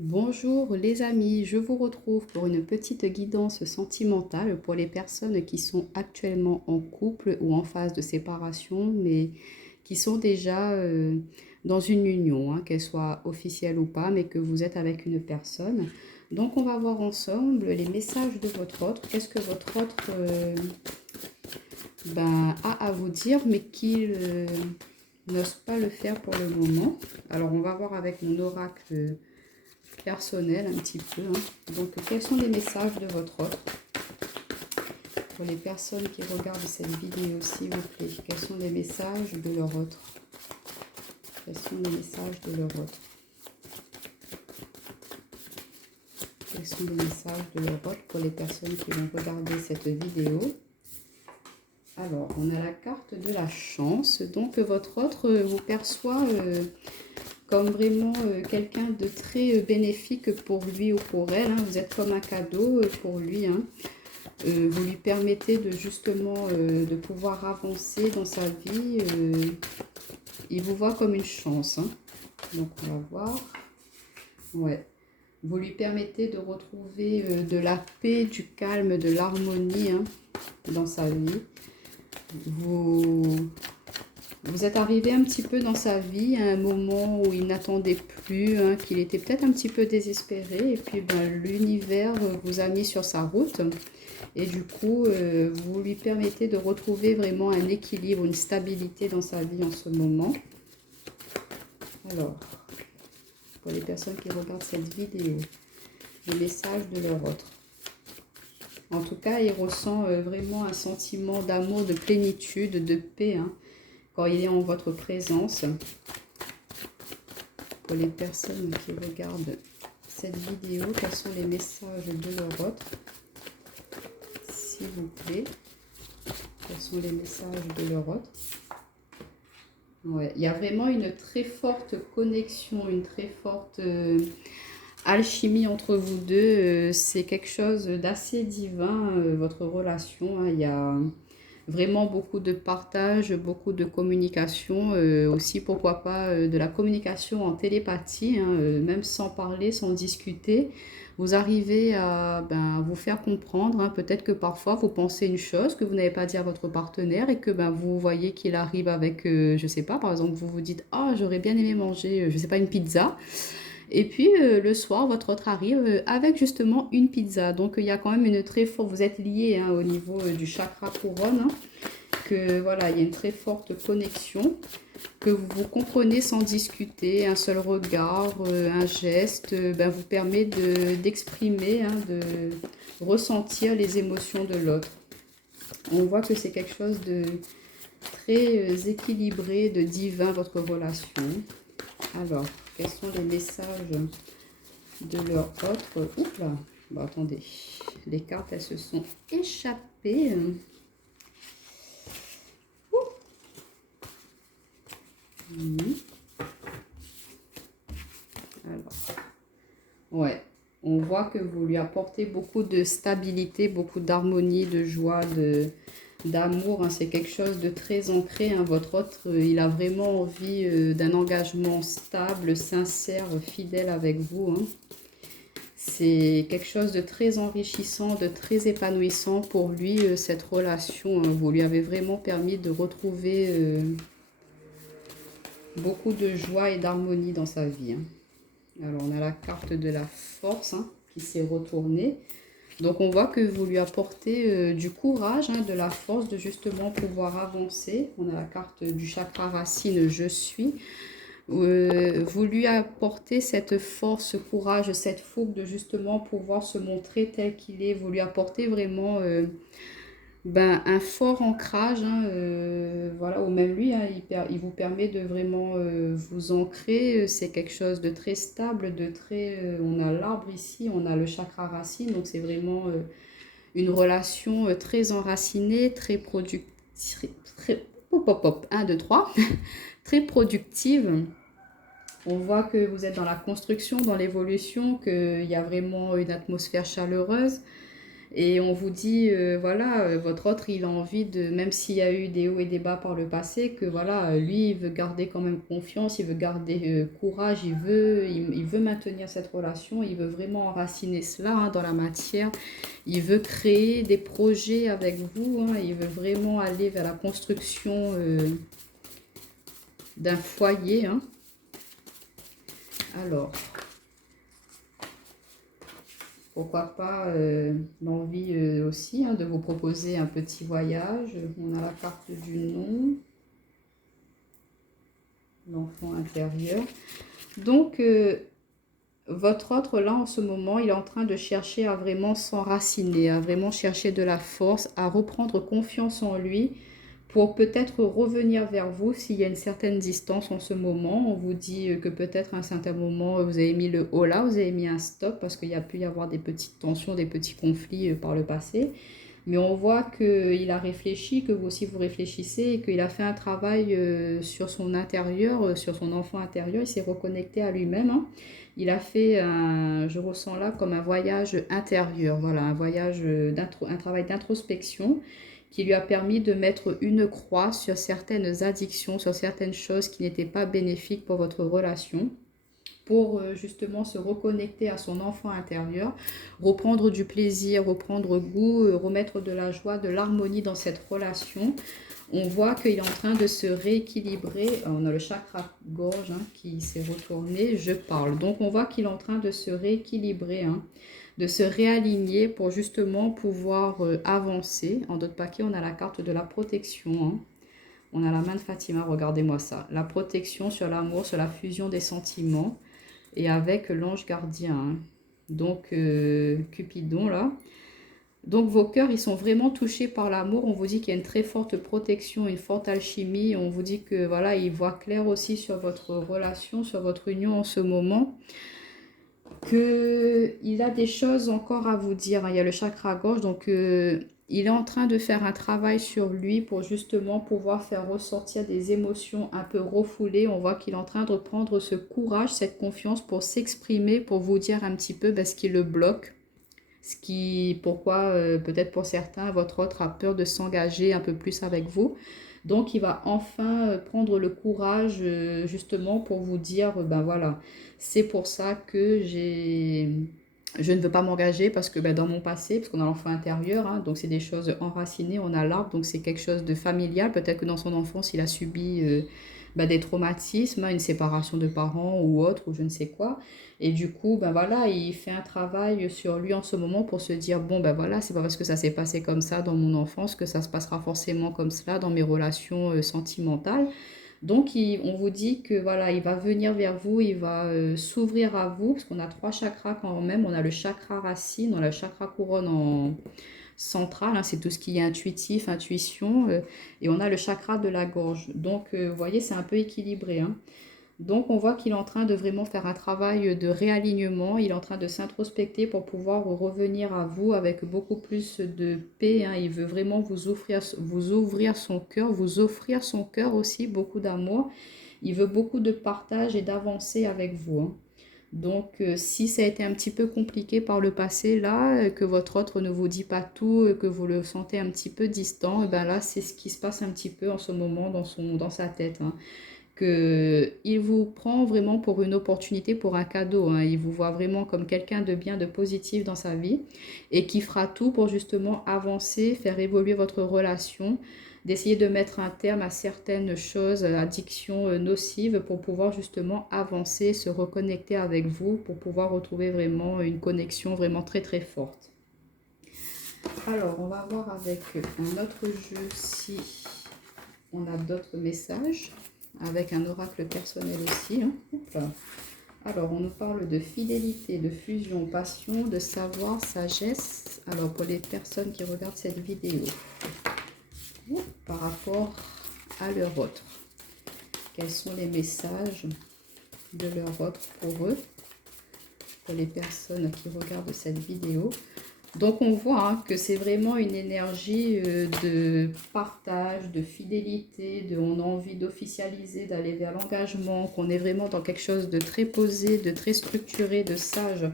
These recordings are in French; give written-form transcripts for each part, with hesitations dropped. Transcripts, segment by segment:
Bonjour les amis, je vous retrouve pour une petite guidance sentimentale pour les personnes qui sont actuellement en couple ou en phase de séparation, mais qui sont déjà dans une union, hein, qu'elle soit officielle ou pas, mais que vous êtes avec une personne. Donc on va voir ensemble les messages de votre autre, qu'est-ce que votre autre a à vous dire, mais qu'il n'ose pas le faire pour le moment. Alors on va voir avec mon oracle personnel un petit peu, hein. Donc, quels sont les messages de votre autre pour les personnes qui regardent cette vidéo, s'il vous plaît? Quels sont les messages de leur autre? Quels sont les messages de leur autre? Quels sont les messages de leur autre pour les personnes qui vont regarder cette vidéo? Alors, on a la carte de la chance. Donc, votre autre vous perçoit comme vraiment quelqu'un de très bénéfique pour lui ou pour elle, hein. Vous êtes comme un cadeau pour lui, hein. Vous lui permettez de justement de pouvoir avancer dans sa vie. Il vous voit comme une chance, hein. Donc on va voir. Ouais. Vous lui permettez de retrouver de la paix, du calme, de l'harmonie, hein, dans sa vie. Vous êtes arrivé un petit peu dans sa vie à un moment où il n'attendait plus, hein, qu'il était peut-être un petit peu désespéré. Et puis l'univers vous a mis sur sa route. Et du coup, vous lui permettez de retrouver vraiment un équilibre, une stabilité dans sa vie en ce moment. Alors, pour les personnes qui regardent cette vidéo, les messages de leur autre. En tout cas, il ressent vraiment un sentiment d'amour, de plénitude, de paix, hein, quand il est en votre présence. Pour les personnes qui regardent cette vidéo, quels sont les messages de leur autre, s'il vous plaît? Quels sont les messages de leur autre? Ouais, il y a vraiment une très forte connexion, une très forte alchimie entre vous deux. C'est quelque chose d'assez divin, votre relation, hein. Il y a vraiment beaucoup de partage, beaucoup de communication, aussi pourquoi pas de la communication en télépathie, hein, même sans parler, sans discuter. Vous arrivez à vous faire comprendre, hein. Peut-être que parfois vous pensez une chose que vous n'avez pas dit à votre partenaire et que vous voyez qu'il arrive avec, je sais pas, par exemple, vous vous dites, ah, j'aurais bien aimé manger, je sais pas, une pizza. Et puis le soir, votre autre arrive avec justement une pizza. Donc il y a quand même une très forte, vous êtes liés, hein, au niveau du chakra couronne, hein, que voilà, il y a une très forte connexion, que vous vous comprenez sans discuter. Un seul regard, un geste, vous permet d'exprimer, hein, de ressentir les émotions de l'autre. On voit que c'est quelque chose de très équilibré, de divin, votre relation. Alors, quels sont les messages de leur autre? Oups là, bon, attendez, les cartes, elles se sont échappées. Alors, ouais, on voit que vous lui apportez beaucoup de stabilité, beaucoup d'harmonie, de joie, d'amour, hein. C'est quelque chose de très ancré, hein. Votre autre, il a vraiment envie d'un engagement stable, sincère, fidèle avec vous, hein. C'est quelque chose de très enrichissant, de très épanouissant pour lui, cette relation, hein. Vous lui avez vraiment permis de retrouver beaucoup de joie et d'harmonie dans sa vie, hein. Alors, on a la carte de la force, hein, qui s'est retournée. Donc, on voit que vous lui apportez du courage, hein, de la force de justement pouvoir avancer. On a la carte du chakra racine, je suis. Vous lui apportez cette force, ce courage, cette fougue de justement pouvoir se montrer tel qu'il est. Vous lui apportez vraiment un fort ancrage, hein, voilà, ou même lui, hein, il vous permet de vraiment vous ancrer. C'est quelque chose de très stable, de très... on a l'arbre ici, on a le chakra racine, donc c'est vraiment une relation très enracinée, très productive, très, hop, hop, hop, 1, 2, 3, très productive. On voit que vous êtes dans la construction, dans l'évolution, qu'il y a vraiment une atmosphère chaleureuse. Et on vous dit, voilà, votre autre, il a envie de, même s'il y a eu des hauts et des bas par le passé, que voilà, lui, il veut garder quand même confiance, il veut garder courage, il veut maintenir cette relation, il veut vraiment enraciner cela hein, dans la matière. Il veut créer des projets avec vous, hein, il veut vraiment aller vers la construction d'un foyer. Hein. Alors, pourquoi pas l'envie aussi hein, de vous proposer un petit voyage. On a la carte du nom, l'enfant intérieur. Donc, votre autre, là, en ce moment, il est en train de chercher à vraiment s'enraciner, à vraiment chercher de la force, à reprendre confiance en lui pour peut-être revenir vers vous s'il y a une certaine distance en ce moment. On vous dit que peut-être à un certain moment, vous avez mis le haut là, vous avez mis un stop parce qu'il y a pu y avoir des petites tensions, des petits conflits par le passé. Mais on voit qu'il a réfléchi, que vous aussi vous réfléchissez et qu'il a fait un travail sur son intérieur, sur son enfant intérieur. Il s'est reconnecté à lui-même. Hein. Il a fait, je ressens là, comme un voyage intérieur. Voilà, un voyage, un travail d'introspection qui lui a permis de mettre une croix sur certaines addictions, sur certaines choses qui n'étaient pas bénéfiques pour votre relation, pour justement se reconnecter à son enfant intérieur, reprendre du plaisir, reprendre goût, remettre de la joie, de l'harmonie dans cette relation. On voit qu'il est en train de se rééquilibrer. On a le chakra gorge hein, qui s'est retourné, je parle. Donc on voit qu'il est en train de se rééquilibrer, hein, de se réaligner pour justement pouvoir avancer. En d'autres paquets, on a la carte de la protection. Hein. On a la main de Fatima, regardez-moi ça. La protection sur l'amour, sur la fusion des sentiments. Et avec l'ange gardien. Hein. Donc, Cupidon, là. Donc, vos cœurs, ils sont vraiment touchés par l'amour. On vous dit qu'il y a une très forte protection, une forte alchimie. On vous dit que, voilà, il voit clair aussi sur votre relation, sur votre union en ce moment. Qu'il a des choses encore à vous dire. Hein. Il y a le chakra gauche, donc il est en train de faire un travail sur lui pour justement pouvoir faire ressortir des émotions un peu refoulées. On voit qu'il est en train de prendre ce courage, cette confiance pour s'exprimer, pour vous dire un petit peu ce qui le bloque. Pourquoi peut-être pour certains, votre autre a peur de s'engager un peu plus avec vous. Donc, il va enfin prendre le courage justement pour vous dire, ben voilà, c'est pour ça que je ne veux pas m'engager parce que dans mon passé, parce qu'on a l'enfant intérieur, hein, donc c'est des choses enracinées, on a l'arbre, donc c'est quelque chose de familial. Peut-être que dans son enfance, il a subi des traumatismes, hein, une séparation de parents ou autre, ou je ne sais quoi. Et du coup, ben voilà, il fait un travail sur lui en ce moment pour se dire, bon ben voilà, c'est pas parce que ça s'est passé comme ça dans mon enfance que ça se passera forcément comme cela dans mes relations sentimentales. Donc, on vous dit que voilà, il va venir vers vous, il va s'ouvrir à vous, parce qu'on a 3 chakras quand même. On a le chakra racine, on a le chakra couronne en central, hein, c'est tout ce qui est intuitif, intuition, et on a le chakra de la gorge. Donc, vous voyez, c'est un peu équilibré. Hein. Donc, on voit qu'il est en train de vraiment faire un travail de réalignement. Il est en train de s'introspecter pour pouvoir revenir à vous avec beaucoup plus de paix. Hein. Il veut vraiment vous ouvrir son cœur, vous offrir son cœur aussi, beaucoup d'amour. Il veut beaucoup de partage et d'avancer avec vous. Hein. Donc, si ça a été un petit peu compliqué par le passé, là, que votre autre ne vous dit pas tout, que vous le sentez un petit peu distant, et ben là, c'est ce qui se passe un petit peu en ce moment dans sa tête. Hein. Il vous prend vraiment pour une opportunité, pour un cadeau. Hein. Il vous voit vraiment comme quelqu'un de bien, de positif dans sa vie et qui fera tout pour justement avancer, faire évoluer votre relation, d'essayer de mettre un terme à certaines choses, addictions nocives pour pouvoir justement avancer, se reconnecter avec vous, pour pouvoir retrouver vraiment une connexion vraiment très très forte. Alors, on va voir avec un autre jeu si on a d'autres messages. Avec un oracle personnel aussi. Hein. Alors, on nous parle de fidélité, de fusion, passion, de savoir, sagesse. Alors, pour les personnes qui regardent cette vidéo, par rapport à leur autre, quels sont les messages de leur autre pour eux, pour les personnes qui regardent cette vidéo? Donc, on voit hein, que c'est vraiment une énergie de partage, de fidélité, on a envie d'officialiser, d'aller vers l'engagement, qu'on est vraiment dans quelque chose de très posé, de très structuré, de sage.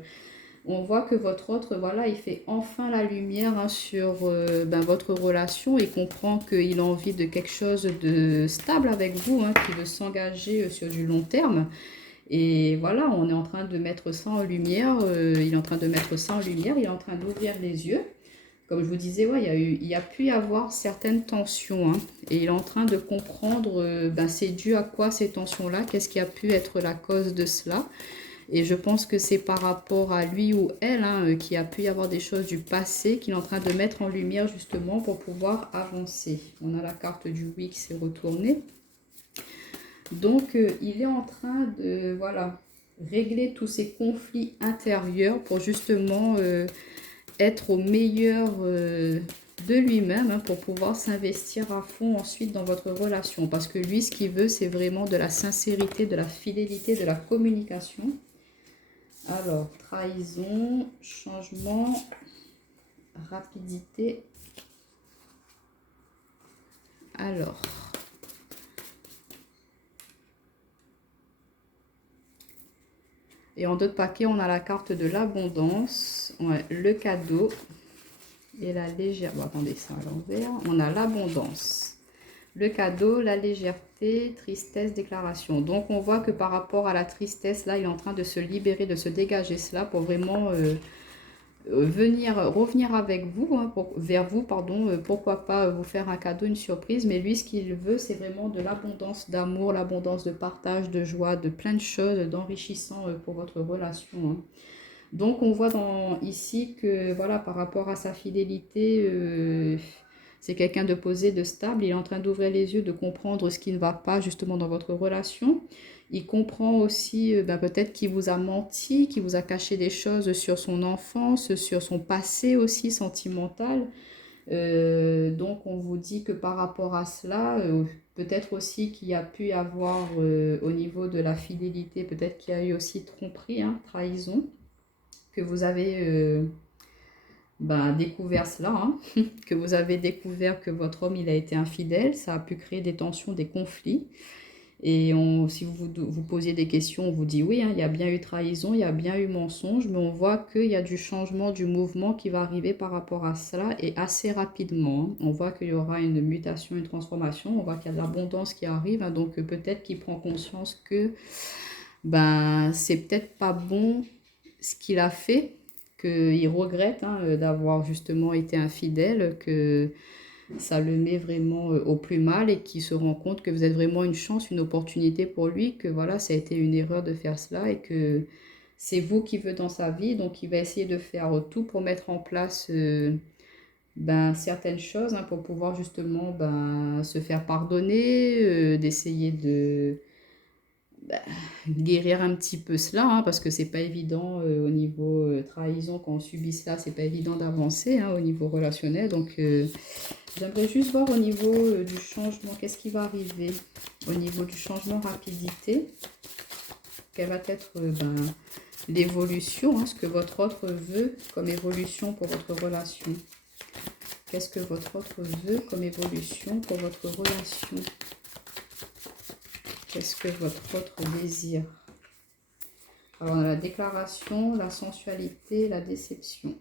On voit que votre autre, voilà, il fait enfin la lumière hein, sur votre relation. Il comprend qu'il a envie de quelque chose de stable avec vous, hein, qui veut s'engager sur du long terme. Et voilà, on est en train de mettre ça en lumière. Il est en train de mettre ça en lumière. Il est en train d'ouvrir les yeux. Comme je vous disais, ouais, il y a pu y avoir certaines tensions. Hein, et il est en train de comprendre, c'est dû à quoi ces tensions-là, qu'est-ce qui a pu être la cause de cela. Et je pense que c'est par rapport à lui ou elle hein, qu'il a pu y avoir des choses du passé qu'il est en train de mettre en lumière justement pour pouvoir avancer. On a la carte du oui qui s'est retournée. Donc, il est en train de voilà, régler tous ces conflits intérieurs pour justement être au meilleur de lui-même hein, pour pouvoir s'investir à fond ensuite dans votre relation. Parce que lui, ce qu'il veut, c'est vraiment de la sincérité, de la fidélité, de la communication. Alors, trahison, changement, rapidité. Alors, et en d'autres paquets, on a la carte de l'abondance, ouais, le cadeau et la légèreté. Bon, attendez, ça à l'envers. On a l'abondance, le cadeau, la légèreté, tristesse, déclaration. Donc, on voit que par rapport à la tristesse, là, il est en train de se libérer, de se dégager cela pour vraiment revenir avec vous, hein, vers vous, pardon, pourquoi pas vous faire un cadeau, une surprise, mais lui, ce qu'il veut, c'est vraiment de l'abondance d'amour, l'abondance de partage, de joie, de plein de choses, d'enrichissant pour votre relation. Hein. Donc, on voit ici que, voilà, par rapport à sa fidélité, c'est quelqu'un de posé, de stable. Il est en train d'ouvrir les yeux, de comprendre ce qui ne va pas justement dans votre relation. Il comprend aussi peut-être qu'il vous a menti, qu'il vous a caché des choses sur son enfance, sur son passé aussi sentimental. Donc on vous dit que par rapport à cela, peut-être aussi qu'il y a pu y avoir au niveau de la fidélité, peut-être qu'il y a eu aussi tromperie, hein, trahison, que vous avez découvert cela, hein, que vous avez découvert que votre homme il a été infidèle, ça a pu créer des tensions, des conflits. Et si vous posiez des questions, on vous dit oui, hein, il y a bien eu trahison, il y a bien eu mensonge, mais on voit qu'il y a du changement, du mouvement qui va arriver par rapport à cela et assez rapidement. Hein. On voit qu'il y aura une mutation, une transformation, on voit qu'il y a de l'abondance qui arrive, hein, donc peut-être qu'il prend conscience que c'est peut-être pas bon ce qu'il a fait, qu'il regrette hein, d'avoir justement été infidèle, que ça le met vraiment au plus mal et qu'il se rend compte que vous êtes vraiment une chance, une opportunité pour lui, que voilà, ça a été une erreur de faire cela et que c'est vous qui veut dans sa vie, donc il va essayer de faire tout pour mettre en place certaines choses hein, pour pouvoir justement se faire pardonner, d'essayer de guérir un petit peu cela, hein, parce que c'est pas évident au niveau trahison, quand on subit cela, c'est pas évident d'avancer hein, au niveau relationnel. Donc j'aimerais juste voir au niveau du changement, qu'est-ce qui va arriver au niveau du changement rapidité, quelle va être l'évolution, hein, ce que votre autre veut comme évolution pour votre relation. Qu'est-ce que votre autre veut comme évolution pour votre relation? Qu'est-ce que votre autre désire? Alors, on a la déclaration, la sensualité, la déception.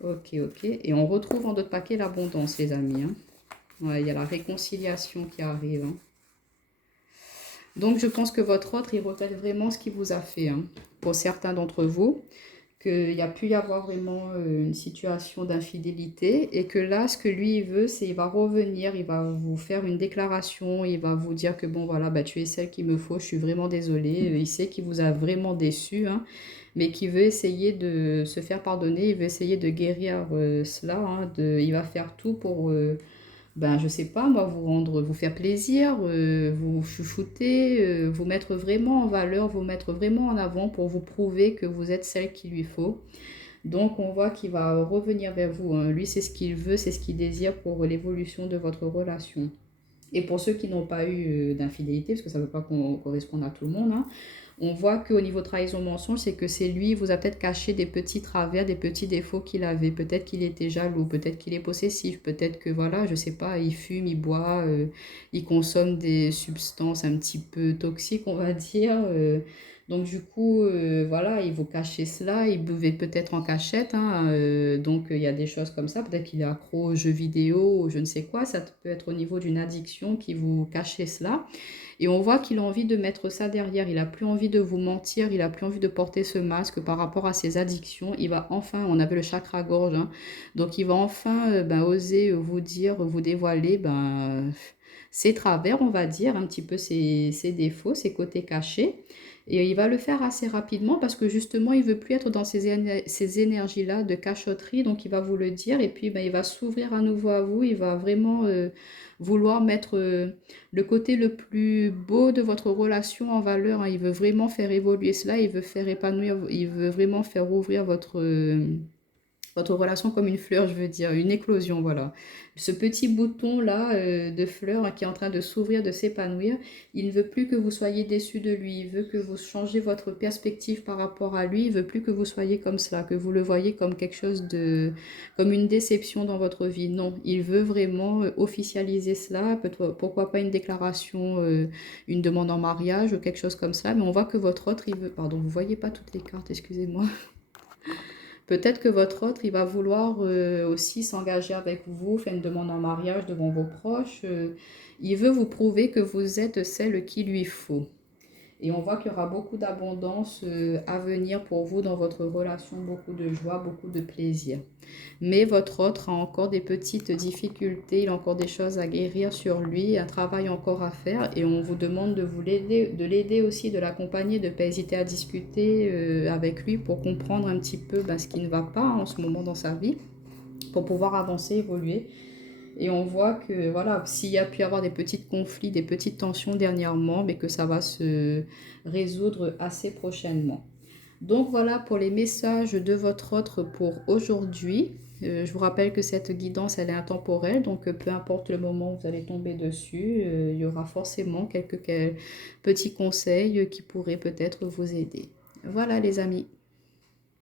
Ok, ok. Et on retrouve en d'autres paquets l'abondance, les amis. Hein. Ouais, il y a la réconciliation qui arrive. Hein. Donc, je pense que votre autre, il regrette vraiment ce qu'il vous a fait. Hein. Pour certains d'entre vous, qu'il y a pu y avoir vraiment une situation d'infidélité et que là, ce que lui, il veut, c'est il va revenir, il va vous faire une déclaration, il va vous dire que bon, voilà, tu es celle qu'il me faut, je suis vraiment désolée. Il sait qu'il vous a vraiment déçu, hein, mais qu'il veut essayer de se faire pardonner, il veut essayer de guérir cela, hein, il va faire tout pour... je sais pas, moi, vous faire plaisir, vous chouchouter, vous mettre vraiment en valeur, vous mettre vraiment en avant pour vous prouver que vous êtes celle qu'il lui faut. Donc, on voit qu'il va revenir vers vous. Hein. Lui, c'est ce qu'il veut, c'est ce qu'il désire pour l'évolution de votre relation. Et pour ceux qui n'ont pas eu d'infidélité, parce que ça ne veut pas correspondre à tout le monde, hein, on voit qu'au niveau trahison mensonge, c'est que c'est lui, il vous a peut-être caché des petits travers, des petits défauts qu'il avait. Peut-être qu'il était jaloux, peut-être qu'il est possessif, peut-être que voilà, je sais pas, il fume, il boit, il consomme des substances un petit peu toxiques, on va dire. Donc du coup, voilà, il vous cachez cela, il buvait peut-être en cachette, hein, donc il y a des choses comme ça, peut-être qu'il est accro aux jeux vidéo, ou je ne sais quoi, ça peut être au niveau d'une addiction qui vous cachez cela. Et on voit qu'il a envie de mettre ça derrière, il n'a plus envie de vous mentir, il n'a plus envie de porter ce masque par rapport à ses addictions. Il va enfin, on avait le chakra gorge, hein, donc il va enfin ben, oser vous dire, vous dévoiler ben, ses travers, on va dire, un petit peu ses défauts, ses côtés cachés. Et il va le faire assez rapidement parce que justement, il veut plus être dans ces énergies-là de cachotterie. Donc, il va vous le dire et puis ben, il va s'ouvrir à nouveau à vous. Il va vraiment vouloir mettre le côté le plus beau de votre relation en valeur, hein. Il veut vraiment faire évoluer cela. Il veut faire épanouir, il veut vraiment faire ouvrir votre relation comme une fleur, je veux dire, une éclosion, voilà. Ce petit bouton-là de fleur hein, qui est en train de s'ouvrir, de s'épanouir, il ne veut plus que vous soyez déçu de lui, il veut que vous changez votre perspective par rapport à lui, il veut plus que vous soyez comme cela, que vous le voyez comme quelque chose de... comme une déception dans votre vie. Non, il veut vraiment officialiser cela, pourquoi pas une déclaration, une demande en mariage ou quelque chose comme ça, mais on voit que votre autre, il veut... Pardon, vous voyez pas toutes les cartes, excusez-moi. Peut-être que votre autre, il va vouloir aussi s'engager avec vous, faire une demande en mariage devant vos proches. Il veut vous prouver que vous êtes celle qu'il lui faut. Et on voit qu'il y aura beaucoup d'abondance à venir pour vous dans votre relation, beaucoup de joie, beaucoup de plaisir. Mais votre autre a encore des petites difficultés, il a encore des choses à guérir sur lui, un travail encore à faire et on vous demande de l'aider aussi, de l'accompagner, de ne pas hésiter à discuter avec lui pour comprendre un petit peu ce qui ne va pas en ce moment dans sa vie, pour pouvoir avancer, évoluer. Et on voit que voilà, s'il y a pu y avoir des petits conflits, des petites tensions dernièrement, mais que ça va se résoudre assez prochainement. Donc voilà pour les messages de votre autre pour aujourd'hui. Je vous rappelle que cette guidance, elle est intemporelle, donc peu importe le moment où vous allez tomber dessus, il y aura forcément quelques petits conseils qui pourraient peut-être vous aider. Voilà les amis.